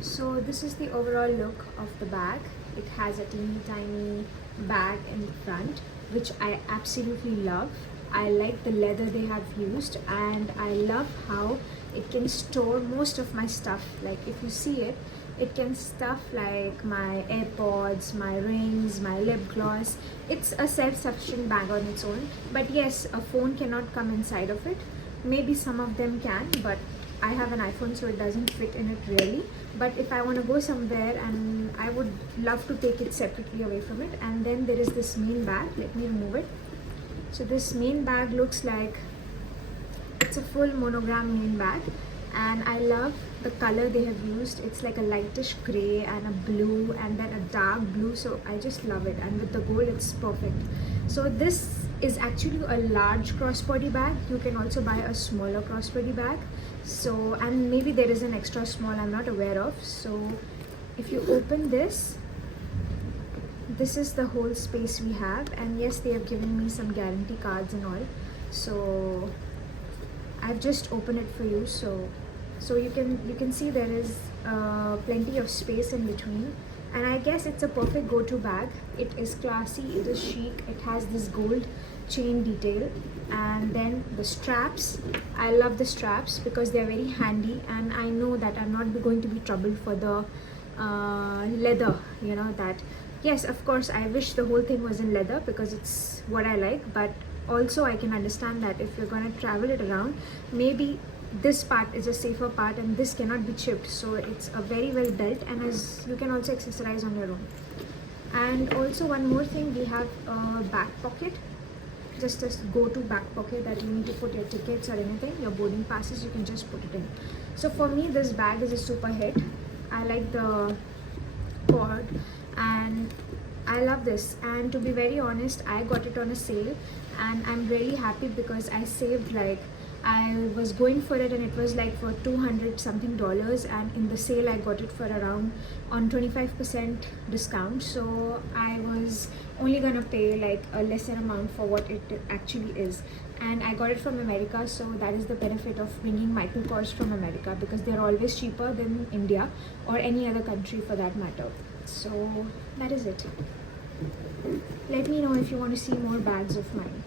So this is the overall look of the bag. It has a teeny tiny bag in front, which I absolutely love. I like the leather they have used, and I love how it can store most of my stuff. Like if you see it, it can stuff like my AirPods, my rings, my lip gloss. It's a self-sufficient bag on its own. But yes, a phone cannot come inside of it. Maybe some of them can, but I have an iPhone, so it doesn't fit in it really. But if I want to go somewhere, and I would love to take it separately away from it. And then there is this main bag. Let me remove it. So this main bag looks like it's a full monogram main bag, and I love the color they have used. It's like a lightish gray and a blue and then a dark blue, so I just love it, and with the gold it's perfect. So this is actually a large crossbody bag. You can also buy a smaller crossbody bag, so, and maybe there is an extra small I'm not aware of. So if you open this, this is the whole space we have, and yes, they have given me some guarantee cards and all. So I've just opened it for you, so you can see there is plenty of space in between, and I guess it's a perfect go-to bag. It is classy, it is chic, it has this gold chain detail, and then the straps. I love the straps because they are very handy, and I know that I'm not going to be troubled for the leather, you know that. Yes, of course, I wish the whole thing was in leather because it's what I like, but also I can understand that if you're going to travel it around, maybe this part is a safer part and this cannot be chipped. So it's a very well built, and as you can also accessorize on your own. And also one more thing, we have a back pocket, just a go-to back pocket that you need to put your tickets or anything, your boarding passes, you can just put it in. So for me, this bag is a super hit. I like the cord and I love this, and to be very honest, I got it on a sale, and I'm really happy because I saved, like, I was going for it and it was like for $200 something, and in the sale I got it for around on 25% discount. So I was only gonna pay like a lesser amount for what it actually is, and I got it from America. So that is the benefit of bringing Micheal cores from America, because they're always cheaper than India or any other country for that matter. So that is it. Let me know if you want to see more bags of mine.